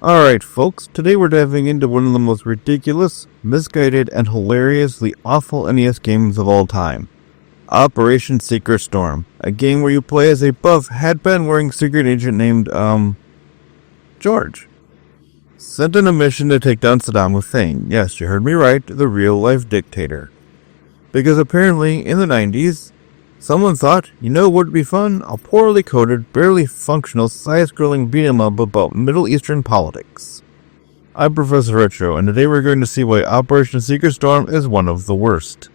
Alright folks, today we're diving into one of the most ridiculous, misguided, and hilariously awful NES games of all time. Operation Secret Storm, a game where you play as a buff, headband-wearing secret agent named, George. Sent on a mission to take down Saddam Hussein. Yes, you heard me right, the real-life dictator. Because apparently, in the 90s, someone thought, you know what would be fun? A poorly coded, barely functional, side-scrolling beat-em-up about Middle Eastern politics. I'm Professor Retro, and today we're going to see why Operation Secret Storm is one of the worst.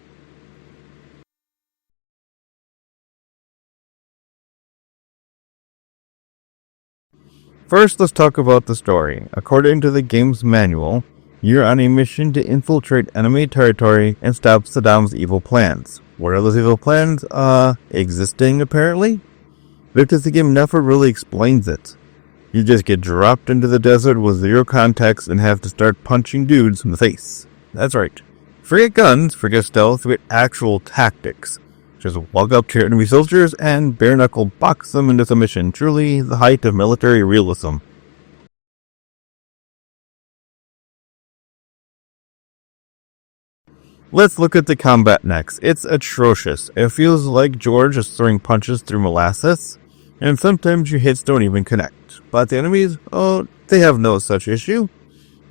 First, let's talk about the story. According to the game's manual, you're on a mission to infiltrate enemy territory and stop Saddam's evil plans. What are those evil plans? Existing apparently? Because the game never really explains it. You just get dropped into the desert with zero context and have to start punching dudes in the face. That's right. Forget guns, forget stealth, forget actual tactics. Just walk up to enemy soldiers and bare-knuckle box them into submission. Truly the height of military realism. Let's look at the combat next. It's atrocious. It feels like George is throwing punches through molasses, and sometimes your hits don't even connect. But the enemies, oh, they have no such issue.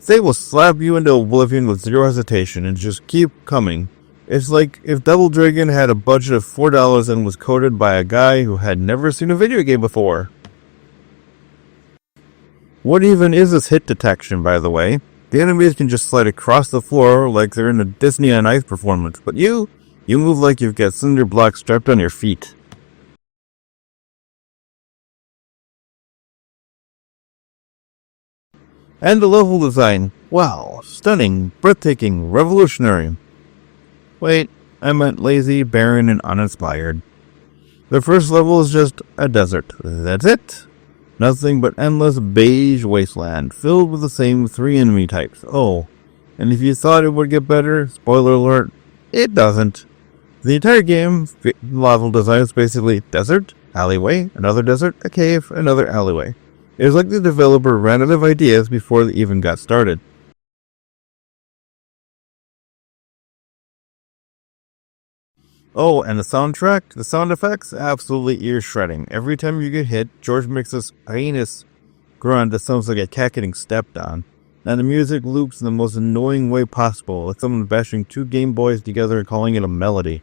They will slap you into oblivion with zero hesitation and just keep coming. It's like if Double Dragon had a budget of $4 and was coded by a guy who had never seen a video game before. What even is this hit detection, by the way? The enemies can just slide across the floor like they're in a Disney on Ice performance, but you move like you've got cinder blocks strapped on your feet. And the level design, wow, stunning, breathtaking, revolutionary. Wait, I meant lazy, barren, and uninspired. The first level is just a desert. That's it. Nothing but endless beige wasteland, filled with the same three enemy types. Oh, and if you thought it would get better, spoiler alert, it doesn't. The entire game, level design is basically desert, alleyway, another desert, a cave, another alleyway. It was like the developer ran out of ideas before they even got started. Oh, and the soundtrack, the sound effects, absolutely ear-shredding. Every time you get hit, George makes this heinous grunt that sounds like a cat getting stepped on. And the music loops in the most annoying way possible, like someone bashing two Game Boys together and calling it a melody.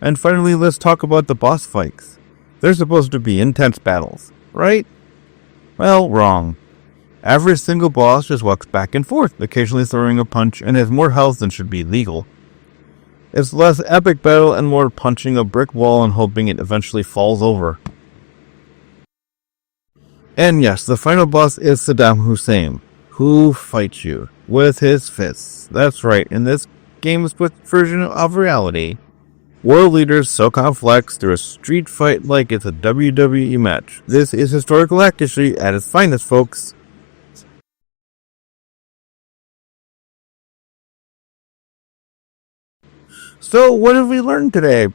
And finally, let's talk about the boss fights. They're supposed to be intense battles, right? Well, wrong. Every single boss just walks back and forth, occasionally throwing a punch, and has more health than should be legal. It's less epic battle and more punching a brick wall and hoping it eventually falls over. And yes, the final boss is Saddam Hussein, who fights you with his fists. That's right, in this game's version of reality, world leaders SOCOM flex through a street fight like it's a WWE match. This is historical accuracy at its finest, folks. So, what have we learned today?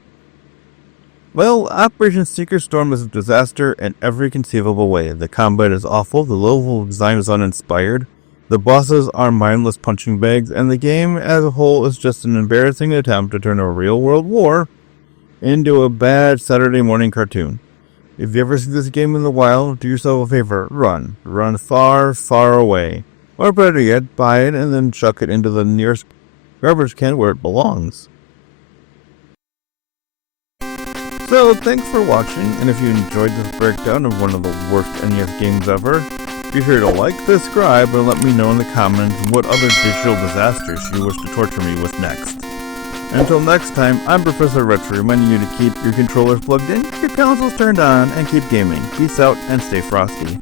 Well, Operation Secret Storm is a disaster in every conceivable way. The combat is awful, the level design is uninspired, the bosses are mindless punching bags, and the game as a whole is just an embarrassing attempt to turn a real-world war into a bad Saturday morning cartoon. If you ever see this game in the wild, do yourself a favor, run. Run far, far away. Or better yet, buy it and then chuck it into the nearest garbage can where it belongs. So, thanks for watching, and if you enjoyed this breakdown of one of the worst NES games ever, be sure to like, subscribe, and let me know in the comments what other digital disasters you wish to torture me with next. Until next time, I'm Professor Retro, reminding you to keep your controllers plugged in, your consoles turned on, and keep gaming. Peace out and stay frosty.